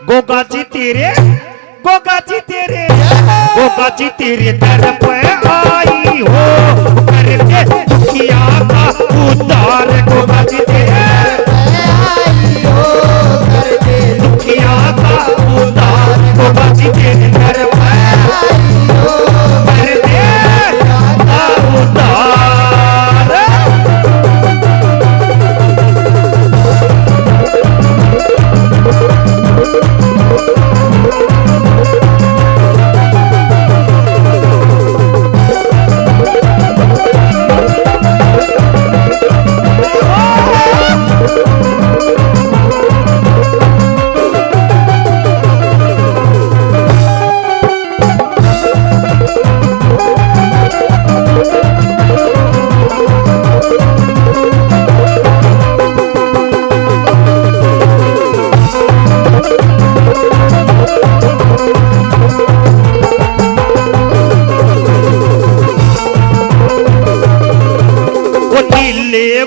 गोगा जी तेरे दर पे आई हो करके दुखिया का उद्धार। गोगा जी तेरे आई हो करके दुखिया का उद्धार। गोगा जी तेरे दर पे आई हो करके का उद्धार।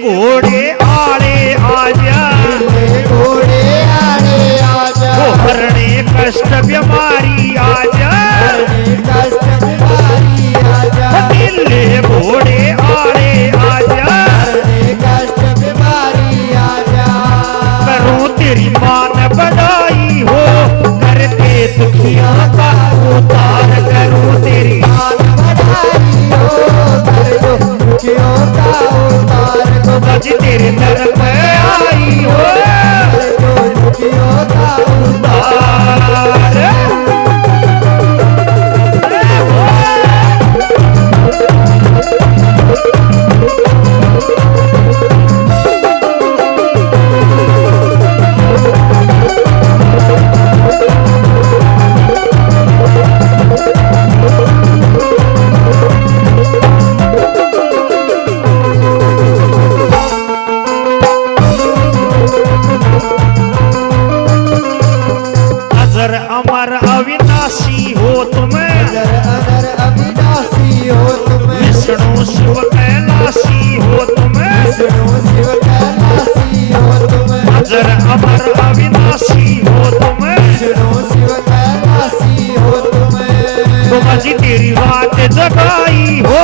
घोड़े आड़े आजा, घोड़े आड़े आजा, वो हरणे कष्ट बीमारी आजा, कष्ट बीमारी आजा, नीले घोड़े आड़े आजा, कष्ट बीमारी आजा। करूं तेरी मान बढ़ाई हो करके दुखिया का उद्धार। करूं तेरी मान बढ़ाई हो कर दो दुखियों का उद्धार। आज तेरे दर पे आई हो कर दो दुखियों का उद्धार। अमर अविनाशी हो तुम, अमर अविनाशी हो तुम, विष्णु शिव कैलाशी हो तुम, विष्णु शिव कैलाशी हो तुम, अजर अमर अविनाशी हो तुम, विष्णु शिव कैलाशी हो तुम। गोगा जी तेरी बात जगाई हो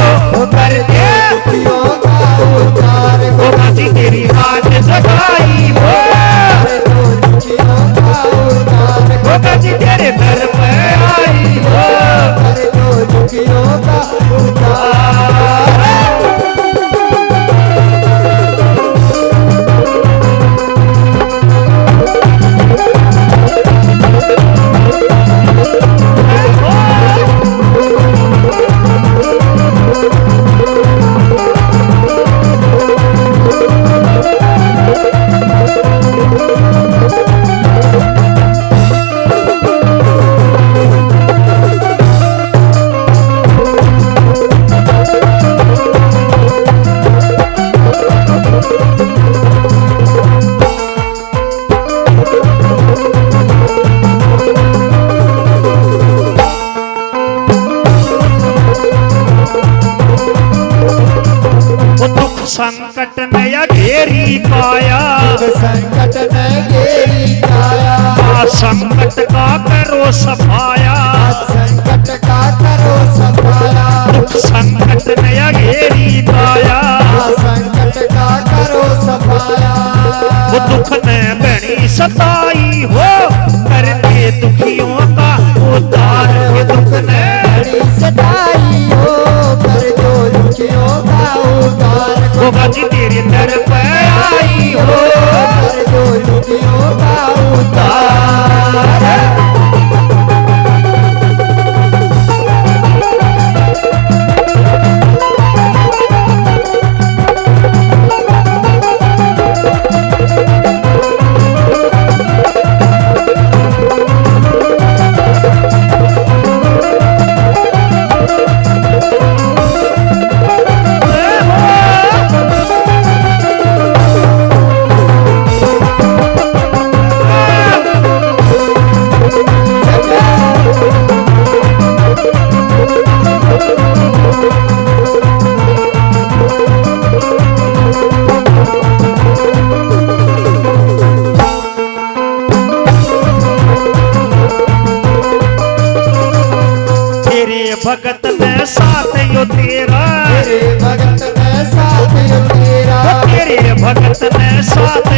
कर दे दुखियों का उद्धार। गोगा जी तेरी बात जगाई हो कर दो दुखियों का उद्धार। गोगा जी तेरे दर पे आई हो कर दो दुखियों का उद्धार। संकट में घेरी काया, संकट में घेरी काया, संकट का करो सफाया, संकट का करो सफाया, दुख संकट में घेरी काया, संकट का करो सफाया। वो दुख ने बड़ी सताई हो करके दुखियों का उद्धार। ये दुख ने बड़ी सताई हो कर दो दुखियों का उद्धार। गोगा जी तेरे दर पे आई हो कर दो दुखियों का उद्धार। भगत ने साथ यो तेरा, तेरे भगत ने साथ यो तेरा, तेरे भगत ने साथ